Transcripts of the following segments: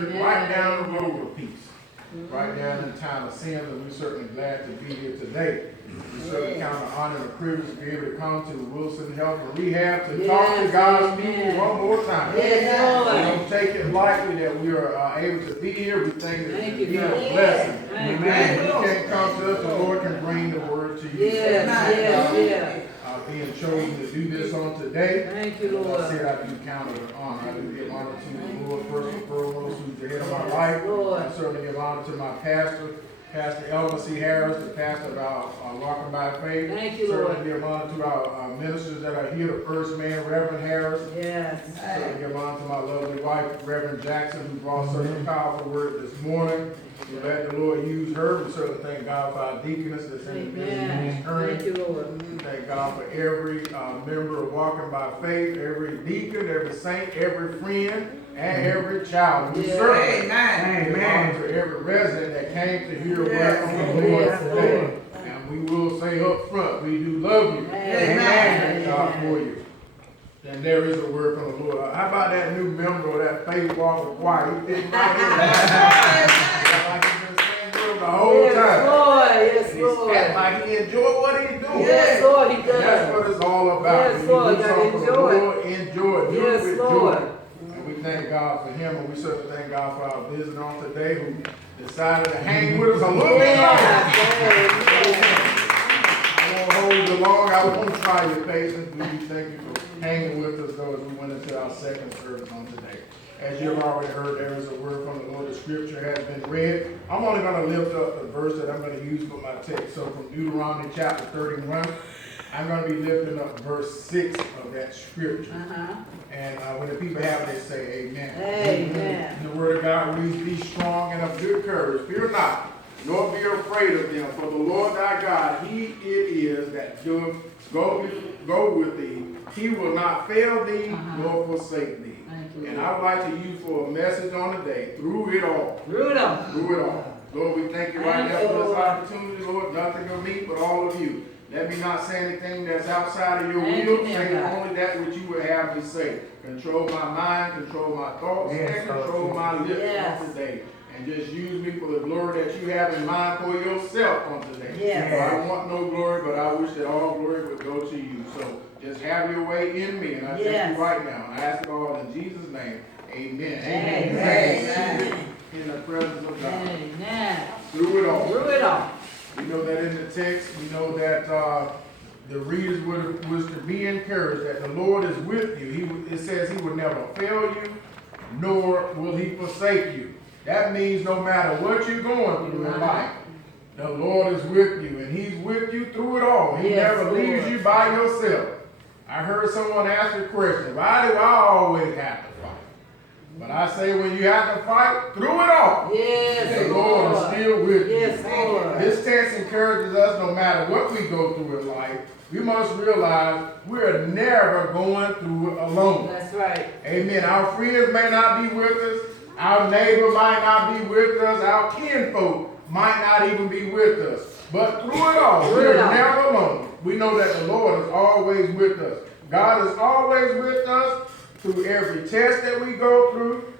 journey right down the road of peace. Right down in the time of sin, and we're certainly glad to be here today. We certainly count an honor and a privilege to be able to come to Wilson Health and Rehab to talk to God's people one more time. We don't take it lightly that we are able to be here. We think that it's a blessing. Amen. If you can't come to us, the Lord can bring the word to you. Being chosen to do this on today. Thank you, Lord. I said I do count it an honor. I do give honor to the Lord first and foremost, who's the head of my life. I certainly give honor to my pastor, Pastor Elmer C. Harris, the pastor of our Walking by Faith. Thank you, Lord. Certainly give honor to our ministers that are here, the first man, Reverend Harris. Yes. Certainly give honor to my lovely wife, Reverend Jackson, who brought such a powerful word this morning. We let the Lord use her. We certainly thank God for our deaconess that's in the current. Thank you, Lord. We thank God for every member of Walking by Faith, every deacon, every saint, every friend, and every child. We certainly give honor to every resident that came to hear a word from the Lord today. And we will say up front, we do love you. Amen. Thank God for you. And there is a word from the Lord. How about that new member of that Faith Walker choir? He did right here. Like he's been saying to him the whole time. Yes, Lord. He's like he enjoyed what he's doing. Yes, Lord, he does. And that's what it's all about. Yes, Lord, you gotta enjoy it. Do it with joy. And we thank God for him, and we certainly thank God for our visitor on today who decided to hang with us a little bit longer. I won't hold you long. I won't try your patience. We thank you for hanging with us, though, as we went into our second service on today. As you've already heard, there is a word from the Lord. The scripture has been read. I'm only going to lift up the verse that I'm going to use for my text. So from Deuteronomy chapter 31, I'm going to be lifting up verse 6 of that scripture. And when the people have it, they say amen. Amen. And the word of God reads, be strong and of good courage. Fear not, nor be afraid of them. For the Lord thy God, he it is that doeth go with thee. He will not fail thee, nor forsake thee. And I would like to use for a message on the day, through it all. Through it all. Through it all. Lord, we thank you right now for this opportunity, Lord. Nothing of me, but all of you. Let me not say anything that's outside of your will. Say only that which you would have me say. Control my mind, control my thoughts, and control my lips on today. And just use me for the glory that you have in mind for yourself on today. Yes. I don't want no glory, but I wish that all glory would go to you. So just have your way in me. And I thank you right now. And I ask it all in Jesus' name. Amen. Amen. In the presence of God. Amen. Through it all. Through it all. We know that in the text, we know that the readers was to be encouraged that the Lord is with you. It says he will never fail you, nor will he forsake you. That means no matter what you're going through in life, the Lord is with you, and he's with you through it all. He never leaves you by yourself. I heard someone ask a question, why do I always have to fight? But I say when you have to fight, through it all, the Lord is still with you. This text encourages us no matter what we go through in life, we must realize we're never going through it alone. That's right. Amen. Our friends may not be with us. Our neighbor might not be with us. Our kinfolk might not even be with us. But through it all, we're never alone. We know that the Lord is always with us. God is always with us through every test that we go through,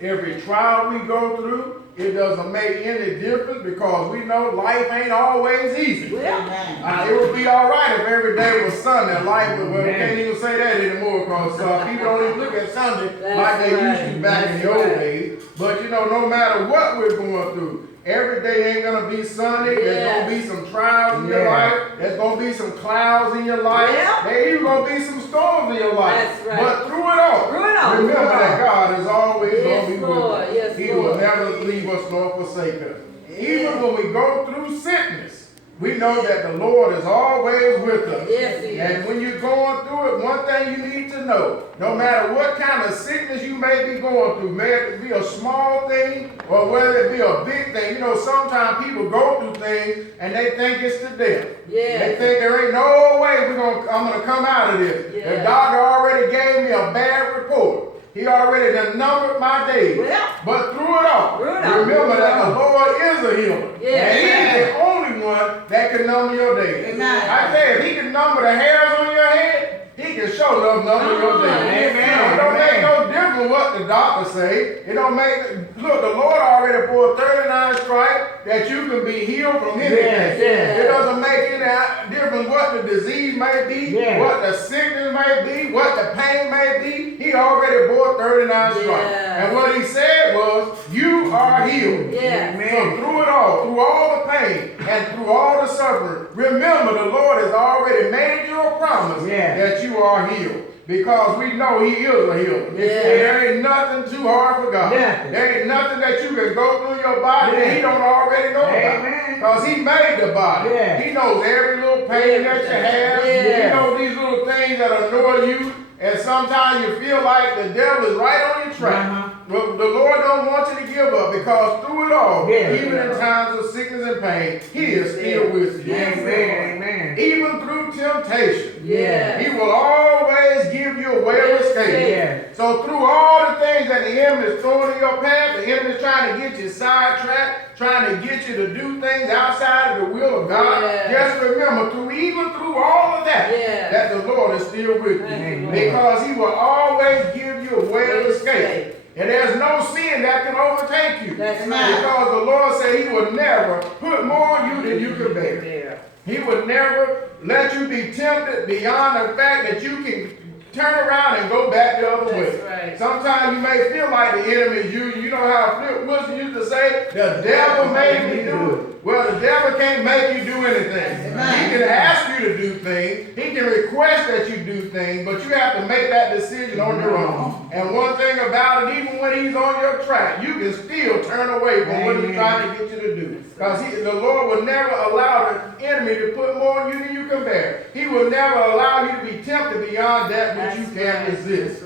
every trial we go through. It doesn't make any difference because we know life ain't always easy. It would be all right if every day was Sunday. Life would, well, we can't even say that anymore because people don't even look at Sunday like they used to back in the old days. But you know, no matter what we're going through, every day ain't going to be sunny. There's going to be some trials in your life. There's going to be some clouds in your life. There's even going to be some storms in your life. But through it all, remember that God is always going to be with us. He will never leave us nor forsake us. Even when we go through sickness, we know that the Lord is always with us. And when you're going through it, one thing you need to know, no matter what kind of sickness you may be going through, may it be a small thing or whether it be a big thing. You know, sometimes people go through things and they think it's to death. They think there ain't no way I'm going to come out of this. The doctor already gave me a bad report. He already done numbered my days. But through it all, remember that the Lord is a healer. And he's the only one that can number your days. I tell you, if he can number the hairs on your head, he can show enough number of your days. Amen. It don't make no difference what the doctor say. It don't make, look, the Lord already bore 39 stripes that you can be healed from anything. It doesn't make any difference what the disease may be, what the sickness may be, what the pain may be. He already bore 39 stripes. And what he said was, you are healed. So through it all, through all the pain and through all the suffering, remember the Lord has already made you a promise that you are healed. Because we know he is a healer. There ain't nothing too hard for God. There ain't nothing that you can go through your body that he don't already know about. Because he made the body. He knows every little pain that you have. He knows these little things that annoy you. And sometimes you feel like the devil is right on your track. But the Lord don't want you to give up, because through it all, even in times of sickness and pain, he is still with you. Amen. Even through temptation, he will always give you a way of escape. So through all the things that the enemy is throwing in your path, the enemy is trying to get you sidetracked, trying to get you to do things outside of the will of God. Just remember, even through all of that, that the Lord is still with you. Because he will always give you a way of escape. And there's no sin that can overtake you. Because the Lord said he would never put more on you than you can bear. He would never let you be tempted beyond the fact that you can turn around and go back the other way. Sometimes you may feel like the enemy is you. You know how Flip Wilson used to say, the devil made me do it. Well, the devil can't make you do anything. He can ask you to do things. He can request that you do things, but you have to make that decision on your own. And one thing about it, even when he's on your track, you can still turn away from what he's trying to get you to do. Because the Lord will never allow the enemy to put more on you than you can bear. He will never allow you to be tempted beyond that which you can't resist.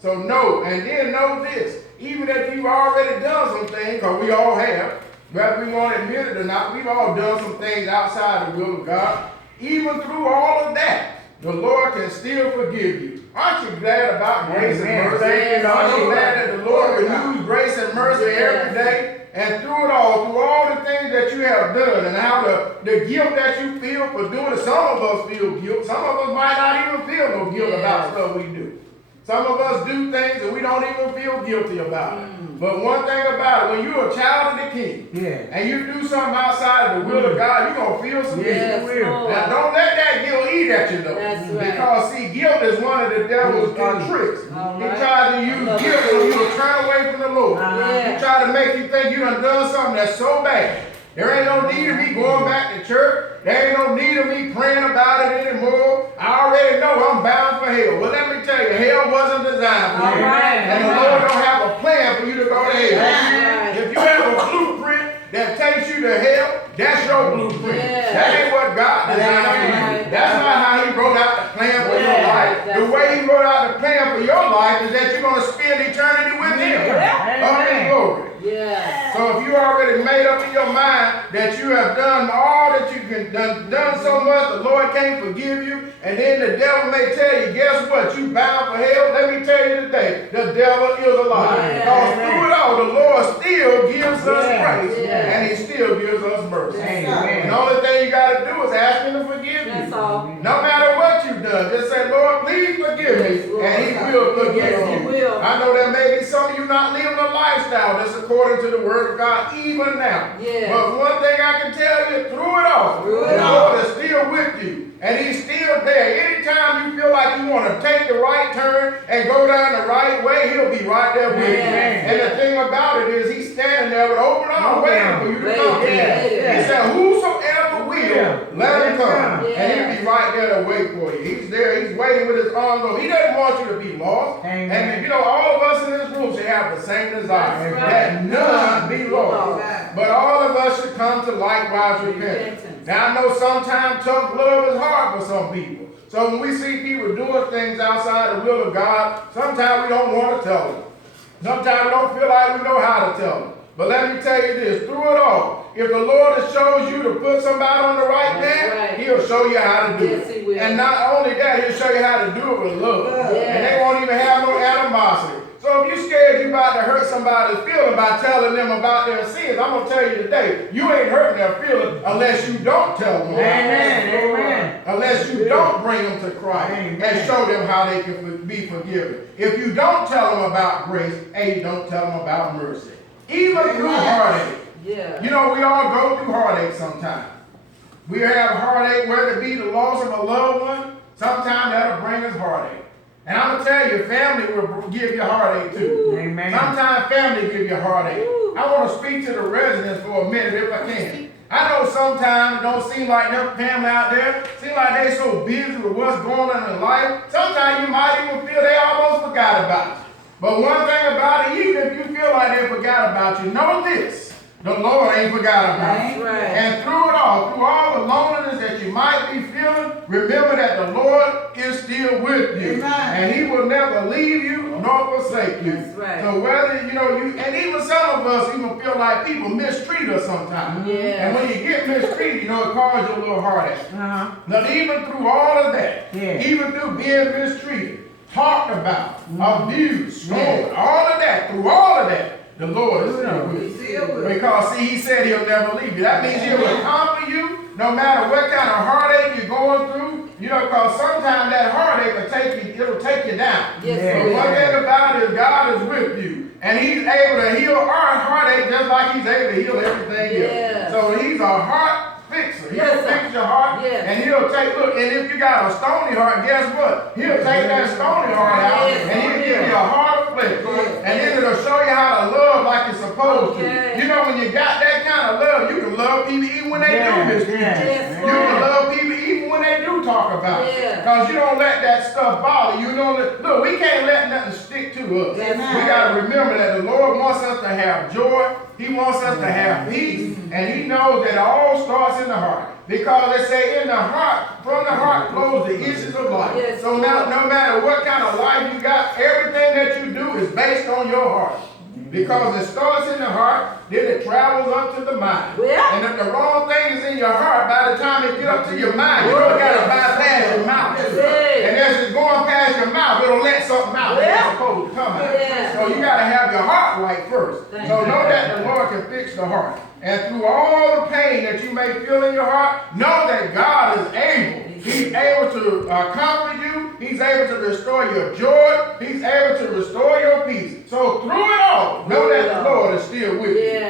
So know, and then know this, even if you've already done some things, because we all have, whether we want to admit it or not, we've all done some things outside the will of God. Even through all of that, the Lord can still forgive you. Aren't you glad about grace and mercy? Aren't you glad that the Lord will use grace and mercy every day? And through it all, through all the things that you have done, and how the guilt that you feel for doing it, some of us feel guilt. Some of us might not even feel no guilt about stuff we do. Some of us do things and we don't even feel guilty about it. But one thing about it, when you're a child of the King, and you do something outside of the will of God, you're going to feel some guilt. Now, don't let that guilt eat at you, though. Because, see, guilt is one of the devil's tricks. He tries to use guilt for you to turn away from the Lord. He tries to make you think you done something that's so bad. There ain't no need of me going back to church. There ain't no need of me praying about it anymore. I already know I'm bound for hell. Well, let me tell you, hell wasn't designed for you. And the Lord don't have a plan for you to go to hell. If you have a blueprint that takes you to hell, that's your blueprint. That ain't what God designed for you. That's not how he wrote out the plan for your life. The way he wrote out the plan for your life is that you're going to spend eternity with him. Up in glory. So if you already made up in your mind that you have done all that you can done so much, the Lord can't forgive you, and then the devil may tell you, guess what? You bound for hell. Let me tell you today, the devil is a liar. Because through it all, the Lord still gives us grace, and he still gives us mercy. And the only thing you got to do is ask him to forgive you. No matter what you've done, just say, Lord, please forgive me, and he will forgive you. I know there may be some of you not living a lifestyle that's according to the word of God even now. But one thing I can tell you, through it all, the Lord is still with you. And he's still there. Anytime you feel like you want to take the right turn and go down the right way, he'll be right there with you. And the thing about it is he's standing there with open arms waiting for you to come to him. He said, whosoever will, let him come. And he'll be right there to wait for you. He's there. He's waiting with his arms open. He doesn't want you to be lost. And you know, all of us in this room should have the same desire, that none be lost. But all of us should come to likewise repentance. Now, I know sometimes tough love is hard for some people. So when we see people doing things outside the will of God, sometimes we don't want to tell them. Sometimes we don't feel like we know how to tell them. But let me tell you this, through it all, if the Lord has shows you to put somebody on the right path, he'll show you how to do it. And not only that, he'll show you how to do it with love. And they won't even have no animosity. So if you're scared you're about to hurt somebody's feeling by telling them about their sins, I'm going to tell you today, you ain't hurting their feelings unless you don't tell them. Amen. Unless you don't bring them to Christ and show them how they can be forgiven. If you don't tell them about grace, you don't tell them about mercy. Even through heartache. Yeah. You know, we all go through heartache sometimes. We have heartache, whether it be the loss of a loved one, sometimes that'll bring us heartache. And I'm going to tell you, family will give you heartache too. Amen. Sometimes family give you heartache. I want to speak to the residents for a minute if I can. I know sometimes it don't seem like their family out there, seem like they're so busy with what's going on in life. Sometimes you might even feel they almost forgot about you. But one thing about it, even if you feel like they forgot about you, know this. The Lord ain't forgot about you. Right. And through it all, through all the loneliness that you might be feeling, remember that the Lord is still with you. Amen. And he will never leave you nor forsake you. That's right. So whether, you know, and even some of us even feel like people mistreat us sometimes. Yeah. And when you get mistreated, you know, it causes you a little heartache. But even through all of that, even through being mistreated, talked about, abused, scorned, all of that, through all of that, the Lord is still with you. Because, see, he said he'll never leave you. That means he will comfort you no matter what kind of heartache you're going through. You know, because sometimes that heartache it'll take you down. Yes, But one thing about it is God is with you. And he's able to heal our heartache just like he's able to heal everything else. So he's a heart fixer. He'll fix your heart, and he'll take, look, and if you got a stony heart, guess what? He'll take that stony heart out, and he'll give you a heart of flesh. And then it'll show you how to love like it's supposed to. You know, when you got that kind of love, you can love people even when they do mistreat you. You can love people even when they do talk about it. Because you don't let that stuff bother you. Look, we can't let nothing stick to us. We got to remember that the Lord wants us to have joy. He wants us to have peace. And he knows that it all starts in the heart. Because they say in the heart, from the heart flows the issues of life. So now, no matter what kind of life you got, everything that you do is based on your heart. Because it starts in the heart, then it travels up to the mind. And if the wrong thing is in your heart, by the time it gets up to your mind, you don't got to bypass your mouth. And as it's going past your mouth, it'll let something out that's supposed to come out. So you got to have your heart right first. So know that the Lord can fix the heart. And through all the pain that you may feel in your heart, know that God is able. He's able to comfort you. He's able to restore your joy. He's able to restore your peace. So through it all, know that the Lord is still with you.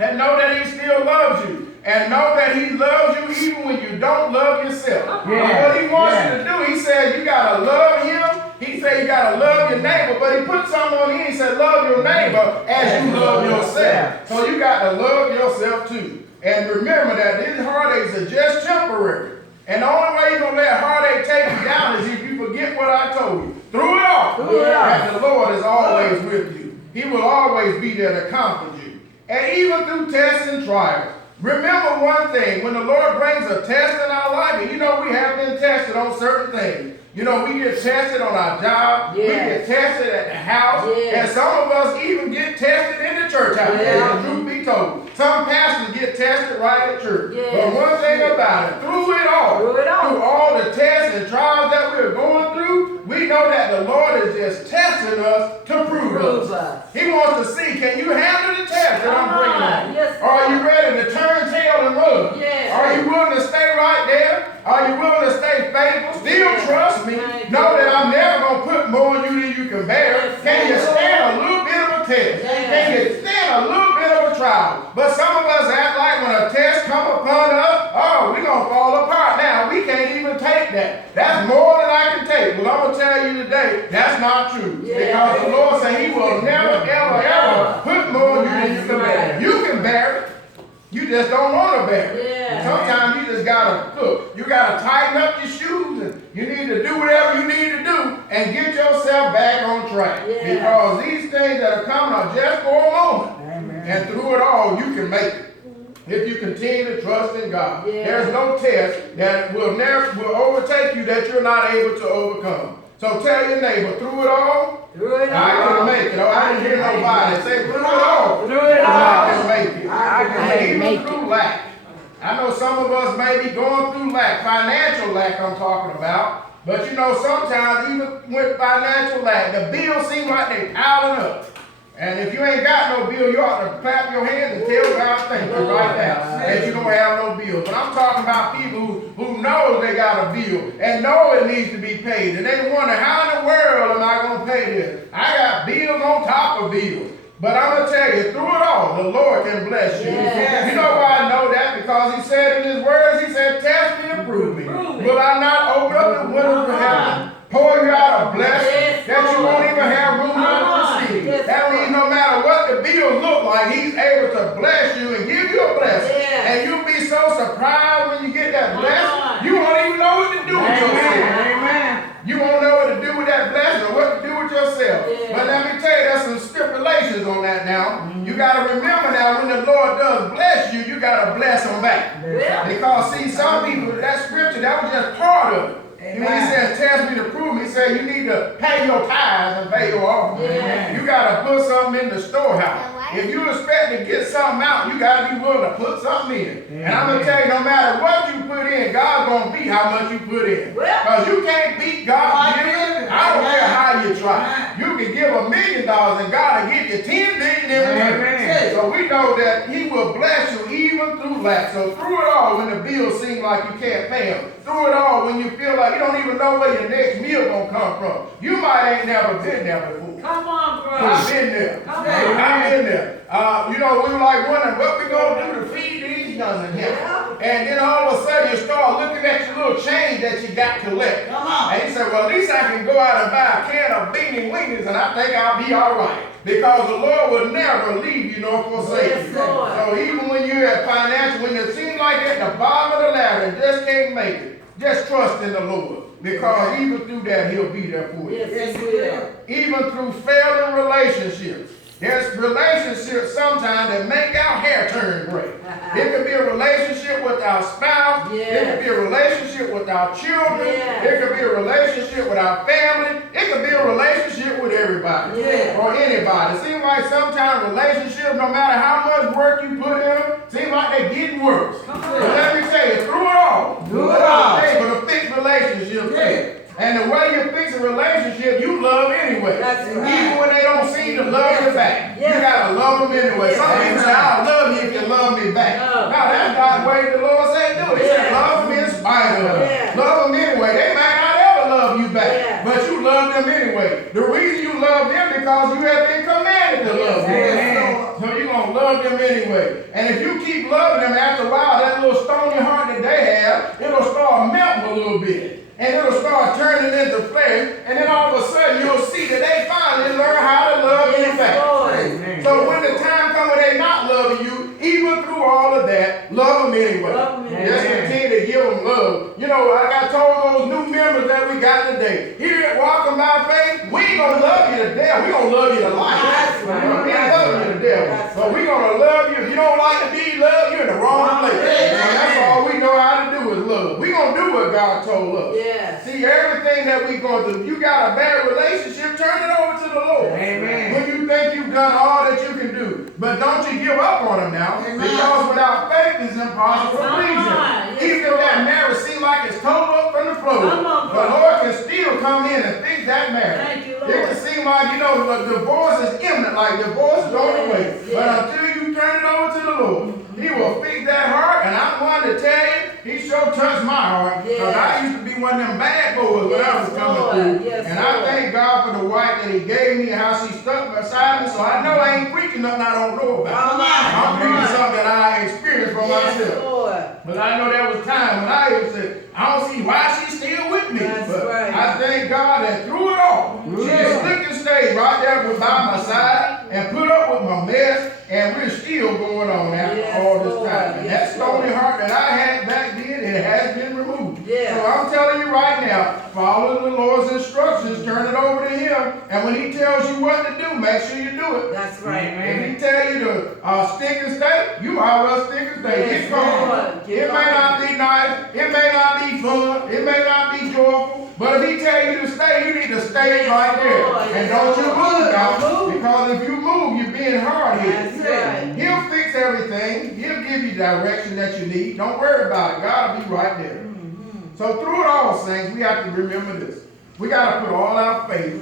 And know that he still loves you. And know that he loves you even when you don't love yourself. What he wants you to do, he says you got to love him. He said you got to love your neighbor. But he put something on here. He said love your neighbor as you love yourself. So you got to love yourself too. And remember that these heartaches are just temporary. And the only way you're going to let heartache take you down is if you forget what I told you. Through it all, that the Lord is always with you. He will always be there to comfort you. And even through tests and trials, remember one thing. When the Lord brings a test in our life, and you know we have been tested on certain things. You know, we get tested on our job. We get tested at the house. And some of us even get tested in the church house. The truth be told. Some pastors get tested right at church. But one thing about it, through all the tests and trials that we're going through, we know that the Lord is just testing us to prove us. He wants to see, can you handle the test that I'm bringing on? Are you ready to turn tail and run? Are you willing to stay right there? Are you willing to stay faithful? Still trust me. Know that I'm never going to put more on you than you can bear. Can you stand a little bit of a test? Can you stand a little bit of a trial? But some of us act like when a test come upon us, oh, we're going to fall apart now. We can't even take that. That's more than I can take. Well, I'm going to tell you today, that's not true. Because the Lord said he will never, ever, ever put more on you than you can bear. You can bear it. You just don't want to bear it. Sometimes you just got to, look, you got to tighten up your shoes and you need to do whatever you need to do and get yourself back on track. Because these things that are coming are just for a moment. And through it all, you can make it. If you continue to trust in God. There's no test that will overtake you that you're not able to overcome. So tell your neighbor, through it all, I can make it. Oh, I didn't hear nobody say, through it all, I can make it. Even through lack. I know some of us may be going through lack, financial lack I'm talking about. But you know, sometimes even with financial lack, the bills seem like they piling up. And if you ain't got no bill, you ought to clap your hands and tell God thank you right now that you don't have no bill. But I'm talking about people who know they got a bill and know it needs to be paid. And they wonder, how in the world am I going to pay this? I got bills on top of bills. But I'm going to tell you, through it all, the Lord can bless you. Yes. You know why I know that? Because he said in his words, he said, test me and prove me. Will I not open up the windows of heaven, pour you out a blessing that you won't even have room enough to receive? That means no matter what the bills look like, he's able to bless you and give you a blessing. And you'll be so surprised when you get that blessing, you won't even know what to do with yourself. Amen. You won't know what to do with that blessing or what to do with yourself. But let me tell you, there's some stipulations on that now. You got to remember now, when the Lord does bless you, you got to bless him back. Because see, some people, that scripture, that was just part of it. And when he says, test me to prove me, he said you need to pay your tithes and pay your offering. You got to put something in the storehouse. If you expect to get something out, you got to be willing to put something in. And I'm going to tell you, no matter what you put in, God's going to beat how much you put in. Because you can't beat God's giving. I don't care how you try. You can give $1 million and God will give you $10 million in return. So we know that he will bless you even through lack. So through it all, when the bills seem like you can't pay them, through it all, when you feel like you don't even know where your next meal going to come from, you might ain't never been there before. Come on, bro. I've been there. I've been there. You know, we were like wondering what we going to do to feed these young here. And then all of a sudden you start looking at your little change that you got collect. And you say, well, at least I can go out and buy a can of beanie weenies and I think I'll be all right. Because the Lord will never leave you nor forsake you. So even when you're at financial, when it seems like you're at the bottom of the ladder and just can't make it, just trust in the Lord. Because even through that, he'll be there for you. Yes, he will. Even through failing relationships. There's relationships sometimes that make our hair turn gray. It could be a relationship with our spouse. It could be a relationship with our children. It could be a relationship with our family. It could be a relationship with everybody or anybody. It seems like sometimes relationships, no matter how much work you put in them, seems like they're getting worse. But let me tell you, through it all, God's able to fix relationships. And the way you fix a relationship, you love anyway. Even when they don't seem to love you back. You gotta love them anyway. Some people say, I'll love you if you love me back. No, that's not the way the Lord said do it. He said, love them in spite of them. Love them anyway. They may not ever love you back, but you love them anyway. The reason you love them because you have been commanded to love them. So you're going to love them anyway. And if you keep loving them, after a while, that little stony heart that they have, it'll start melting a little bit. And it'll start turning into flesh, and then all of a sudden you'll see that they finally learn how to love you back. So when the time comes when they're not loving you, even through all of that, love them anyway. Just continue to give them love. You know, like I told those new members that we got today, here at Walking by Faith, we ain't going to love you to death. We're going to love you to life. We ain't love you to death. But we're going to love you. If you don't like to be loved, you're in the wrong place. And that's all we know how to do is love. We're going to do what God told us. See, everything that we're going to do, you got a bad relationship, turn it over to the Lord. Amen. When you think you've done all that you can do. But don't you give up on him now. Because without faith it's impossible to please him. Even if that marriage seems like it's total up from the floor, the Lord can still come in and fix that marriage. It can seem like, you know, the divorce is imminent, like divorce is on the way. But until you turn it over to the Lord, he will fix that heart. And I'm one to tell you, he sure touched my heart. Because I used to be one of them bad boys when I was coming through. And I thank God for the wife that he gave me and how she stuck beside me. So I know I ain't preaching nothing I don't know about. I'm preaching something that I experienced for myself. But I know there was time when I used to say, I don't see why she's still with me. But I thank God that through it all, she slipped and stayed right there by my side and put up with my mess. And we're still going on after all this time. And that stony heart that I had back then, it has been removed. So I'm telling you right now, follow the Lord's instructions, turn it over to him. And when he tells you what to do, make sure you do it. That's right. If he tell you to stick and stay, you might as well stick and stay. Get going. It may not be nice. It may not be fun. It may not be joyful. But if he tell you to stay, you need to stay right there. And don't you move now. Because if you move, you're being hard-headed. He'll fix everything. He'll give you direction that you need. Don't worry about it. God will be right there. So through it all, saints, we have to remember this. We got to put all our faith in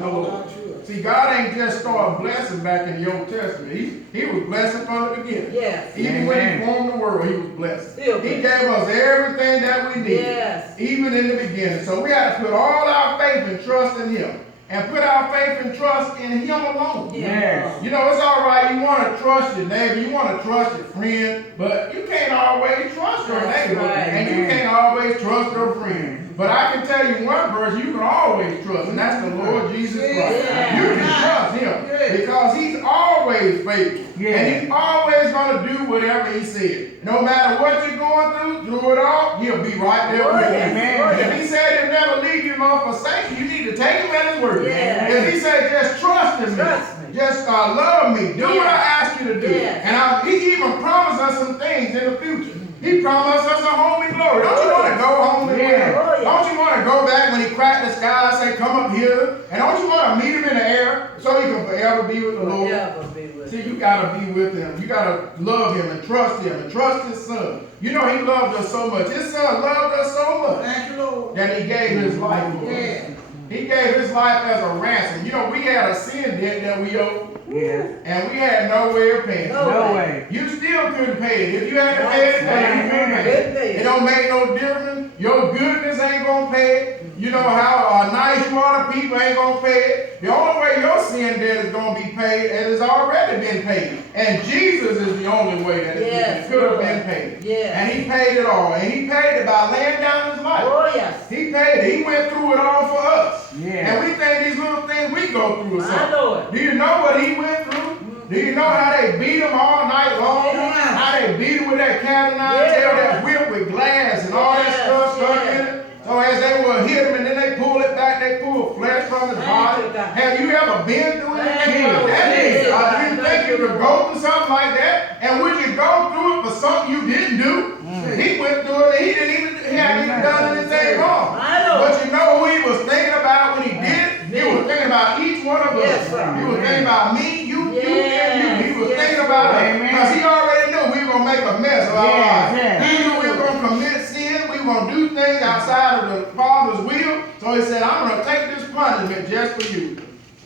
the Lord. See, God ain't just started blessing back in the Old Testament. He was blessing from the beginning. Yes. Even when he formed the world, he was blessing. He gave us everything that we needed. Yes. Even in the beginning. So we have to put all our faith and trust in him. And put our faith and trust in him alone. Yes. You know, it's all right. You want to trust your neighbor. You want to trust your friend. But you can't always trust your neighbor. Right. And you can't always trust your friend. But I can tell you one person you can always trust. And that's the Lord Jesus Christ. Yeah. You can trust him. Because he's always faithful. And he's always going to do whatever he said. No matter what you're going through it all, he'll be right there with you. And if he said he'll never leave you nor forsake you, you need to take him at his word. If he said just trust in me, just love me, do what I ask you to do. And he even promised us some things in the future. He promised us a home in glory. Don't you want to go home with him? Don't you want to go back when he cracked the sky and say, come up here? And don't you want to meet him in the air so he can forever be with the Lord? See, you got to be with him. You got to love him and trust his son. You know he loved us so much. His son loved us so much that he gave his life for us. He gave his life as a ransom. You know, we had a sin debt that we owed. And we had no way of paying it. No way. You still couldn't pay it. If you had to pay it, you couldn't pay it. It don't make no difference. Your goodness ain't going to pay it. You know how nice you are to people ain't going to pay it. The only way your sin debt is going to be paid, it has already been paid. And Jesus is the only way that it could have been paid. And he paid it all. And he paid it by laying down his life. He paid it. He went through it all for us. And we think these little things we go through or something. Do you know what he went through? Do you know how they beat him all night long? How they beat him with that cat o' nine tail, that whip with glass and all that stuff stuck in it? So as they will hit him and then they pull it back, they pull flesh from his body. Have you ever been through anything like that? Do you think you could go through something like that? And would you go through it for something you didn't do? He went through it and he hadn't even done anything wrong. But you know who he was thinking about when he did it? He was thinking about each one of us. He was thinking about me, you, and you. He was thinking about us. Because he already knew we were going to make a mess of our lives. He knew we were going to commit sin. We were going to do things outside of the Father's will. So he said, I'm going to take this punishment just for you.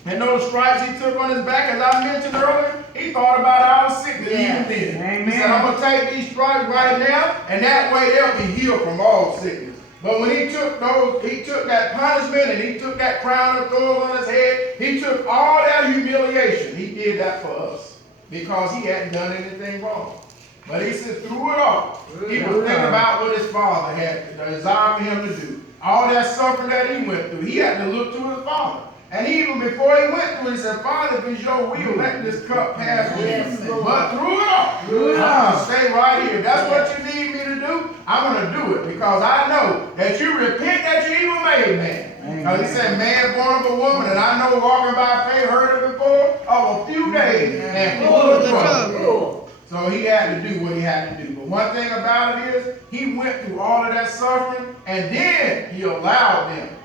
And those stripes he took on his back, as I mentioned earlier, he thought about our sickness even then. He said, I'm going to take these stripes right now, and that way they'll be healed from all sickness. But when he took that punishment and he took that crown of thorns on his head, he took all that humiliation. He did that for us because he hadn't done anything wrong. But he said through it all, he was thinking about what his father had desired for him to do. All that suffering that he went through, he had to look to his father. And even before he went through it, he said, Father, if it's your will, let this cup pass from me. But through it all, I'm going to stay right here. If that's what you need me to do, I'm going to do it. Because I know that you repent that you even made man. Because he said, man born of a woman, and I know walking by faith, heard it before, of a few days and full of trouble. So he had to do what he had to do. But one thing about it is, he went through all of that suffering, and then he allowed them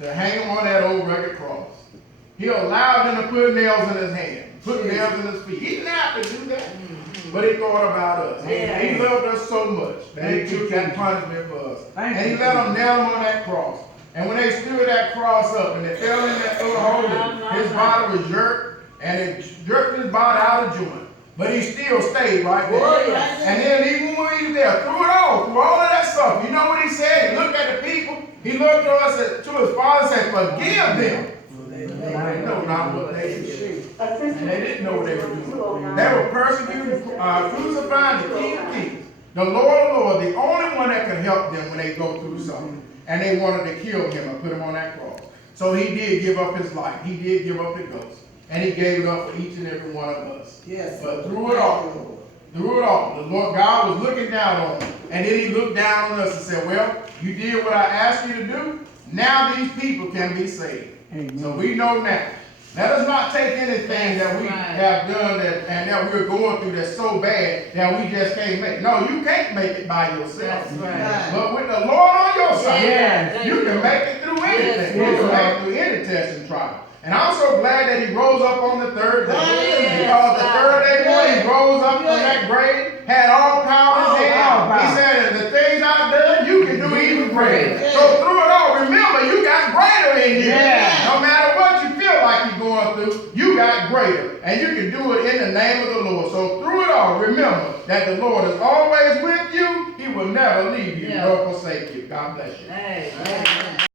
to hang him on that old rugged cross. He allowed them to put nails in his hand, put nails in his feet. He didn't have to do that, but he thought about us. He loved us so much that he took that punishment for us. And he let them nail him on that cross. And when they stood that cross up and they fell in that little hole, his body was jerked, and it jerked his body out of joint. But he still stayed right there. And then even when he was there, through all of that stuff, you know what he said? He looked at the people. He looked to us, to his father, and said, forgive them. They know not what they did. And they didn't know what they were doing. They were persecuting, crucifying the King of Kings, the Lord of Lords, the only one that could help them when they go through something. And they wanted to kill him and put him on that cross. So he did give up his life. He did give up the ghost. And he gave it up for each and every one of us. But through it all, the Lord God was looking down on him. And then he looked down on us and said, well, you did what I asked you to do. Now these people can be saved. So we know now. Let us not take anything that we have done and that we're going through that's so bad that we just can't make. No, you can't make it by yourself. But with the Lord on your side, you can make it through anything. You can make it through any test and trial. And I'm so glad that he rose up on the third day. Because the third day when he rose up from that grave, had all power in his hand. He said, the things I've done, you can do even greater. So through it all, remember you got greater in you. No matter what you feel like you're going through, you got greater. And you can do it in the name of the Lord. So through it all, remember that the Lord is always with you. He will never leave you nor forsake you. God bless you.